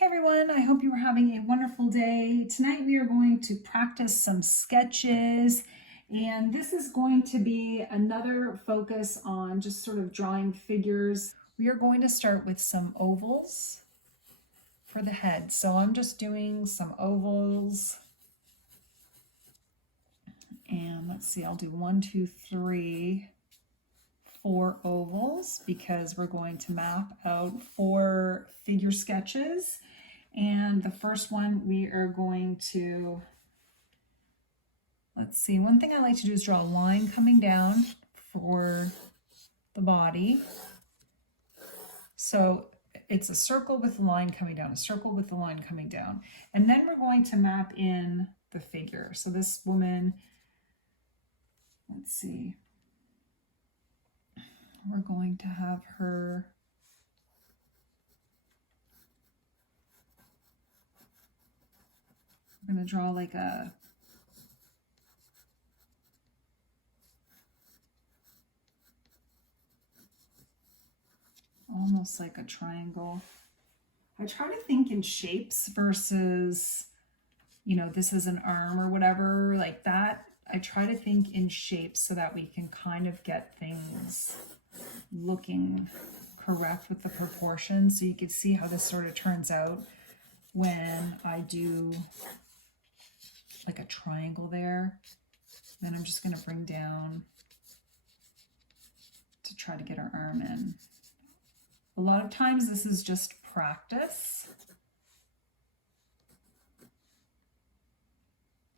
Hey everyone, I hope you are having a wonderful day. Tonight we are going to practice some sketches, and this is going to be another focus on just sort of drawing figures. We are going to start with some ovals for the head. So I'm just doing some ovals, and let's see, I'll do 1, 2, 3, 4 ovals because we're going to map out 4 figure sketches. And the first one we are going to, let's see, one thing I like to do is draw a line coming down for the body. So it's a circle with a line coming down, a circle with a line coming down. And then we're going to map in the figure. So this woman, let's see, we're going to have her I'm going to draw like a almost like a triangle. I try to think in shapes versus, you know, this is an arm or whatever like that. I try to think in shapes so that we can kind of get things looking correct with the proportions. So you can see how this sort of turns out when I do like a triangle there. Then I'm just going to bring down to try to get our arm in. A lot of times this is just practice.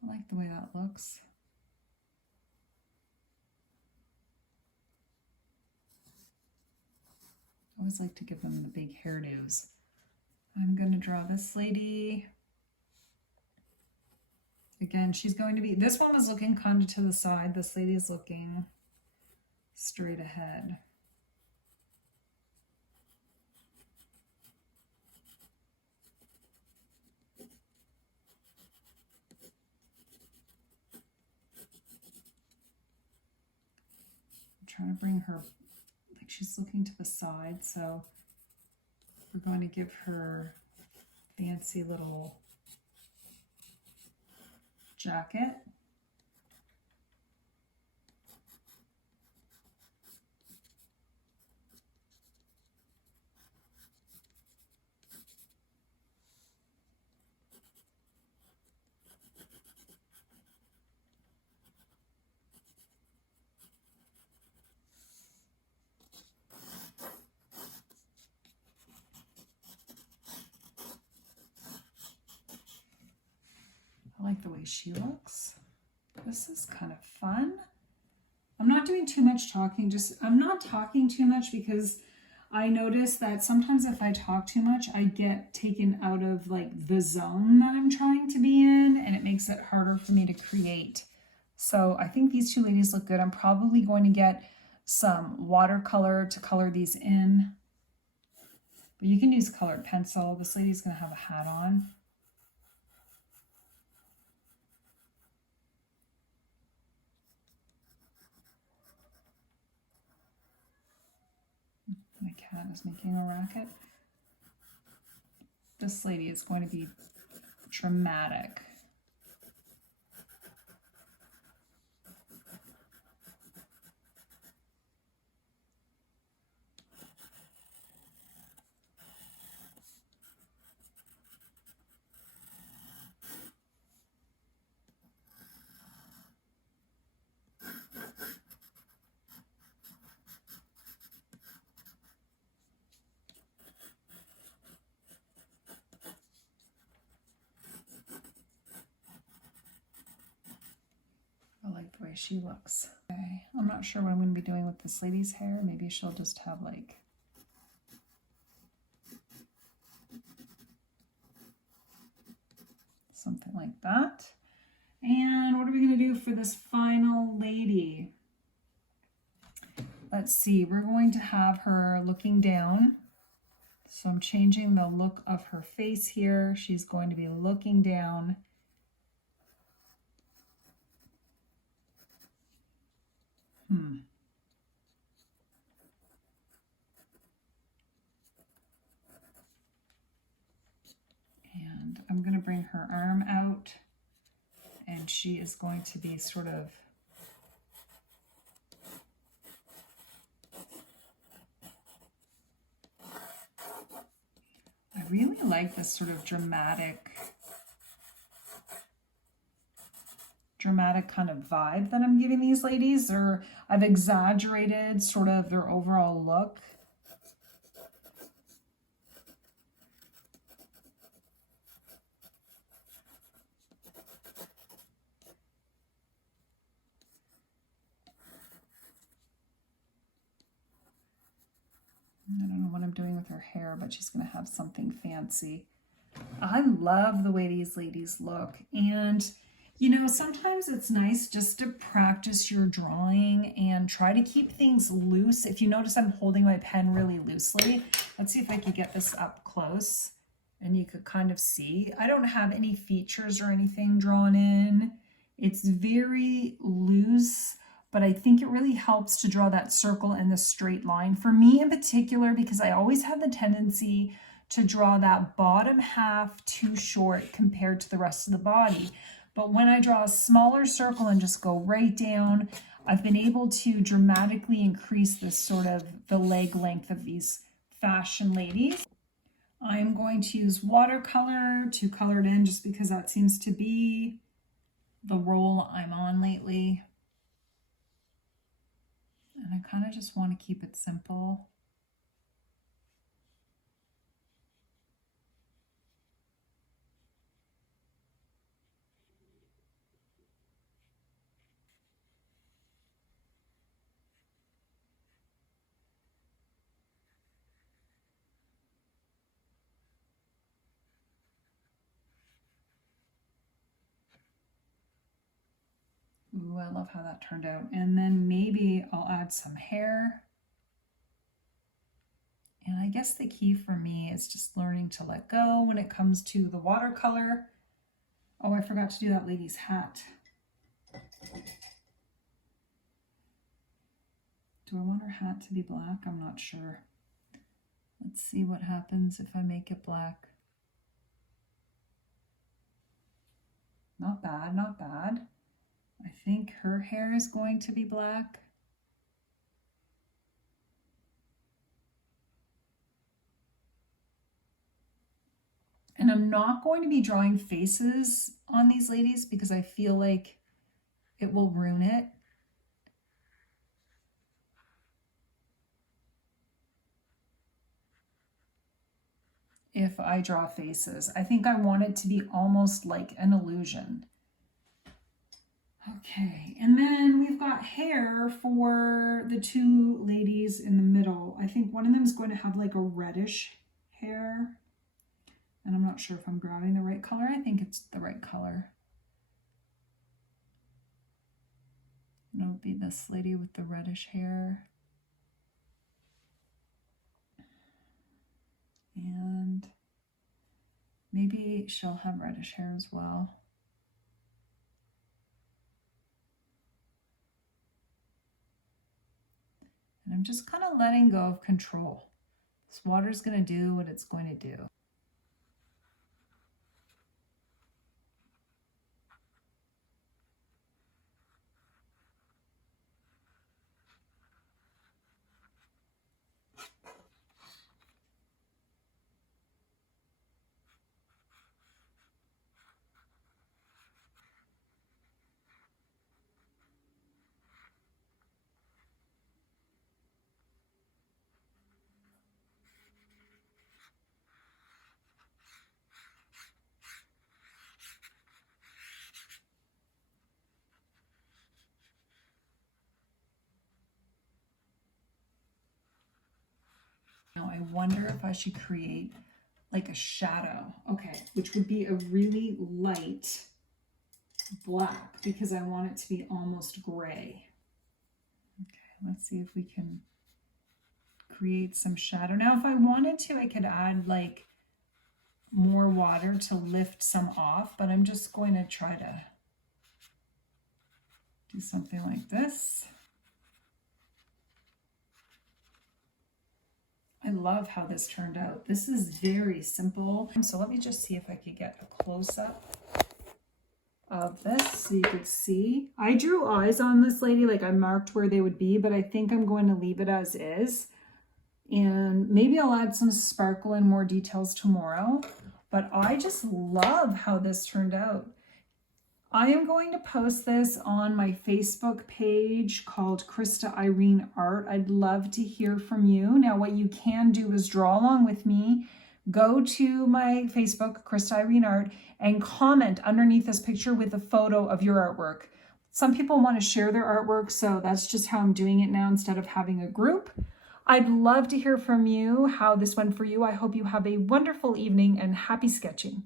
I like the way that looks. I always like to give them the big hairdos. I'm going to draw this lady. Again, she's going to be, this one was looking kind of to the side. This lady is looking straight ahead. I'm trying to bring her, like she's looking to the side, so we're going to give her fancy little jacket. I like the way she looks. This is kind of fun. I'm not doing too much talking, I'm not talking too much because I notice that sometimes if I talk too much, I get taken out of like the zone that I'm trying to be in, and it makes it harder for me to create. So I think these two ladies look good. I'm probably going to get some watercolor to color these in. But you can use colored pencil. This lady's going to have a hat on. My cat is making a racket. This lady is going to be dramatic. I like the way she looks. Okay, I'm not sure what I'm going to be doing with this lady's hair. Maybe she'll just have like something like that. And what are we going to do for this final lady? Let's see, we're going to have her looking down. So I'm changing the look of her face here. She's going to be looking down. arm out, and she is going to be sort of I really like this sort of dramatic kind of vibe that I'm giving these ladies. I've exaggerated sort of their overall look. I don't know what I'm doing with her hair, but she's going to have something fancy. I love the way these ladies look. And, you know, sometimes it's nice just to practice your drawing and try to keep things loose. If you notice, I'm holding my pen really loosely. Let's see if I can get this up close and you could kind of see. I don't have any features or anything drawn in. It's very loose, but I think it really helps to draw that circle and the straight line. For me in particular, because I always have the tendency to draw that bottom half too short compared to the rest of the body. But when I draw a smaller circle and just go right down, I've been able to dramatically increase this sort of the leg length of these fashion ladies. I'm going to use watercolor to color it in just because that seems to be the roll I'm on lately. And I kind of just want to keep it simple. Ooh, I love how that turned out. And then maybe I'll add some hair. And I guess the key for me is just learning to let go when it comes to the watercolor. Oh, I forgot to do that lady's hat. Do I want her hat to be black? I'm not sure. Let's see what happens if I make it black. Not bad, not bad. I think her hair is going to be black. And I'm not going to be drawing faces on these ladies because I feel like it will ruin it. If I draw faces, I think I want it to be almost like an illusion. Okay, and then we've got hair for the two ladies in the middle. I think one of them is going to have like a reddish hair. And I'm not sure if I'm grabbing the right color. I think it's the right color. And it'll be this lady with the reddish hair. And maybe she'll have reddish hair as well. And I'm just kind of letting go of control. This water's going to do what it's going to do. Now I wonder if I should create like a shadow, okay, which would be a really light black because I want it to be almost gray. Okay, let's see if we can create some shadow. Now, if I wanted to, I could add like more water to lift some off, but I'm just going to try to do something like this. I love how this turned out. This is very simple. So let me just see if I could get a close-up of this so you could see. I drew eyes on this lady, like I marked where they would be, but I think I'm going to leave it as is. And maybe I'll add some sparkle and more details tomorrow. But I just love how this turned out. I am going to post this on my Facebook page called Krista Irene Art. I'd love to hear from you. Now, what you can do is draw along with me. Go to my Facebook, Krista Irene Art, and comment underneath this picture with a photo of your artwork. Some people want to share their artwork, so that's just how I'm doing it now instead of having a group. I'd love to hear from you how this went for you. I hope you have a wonderful evening and happy sketching.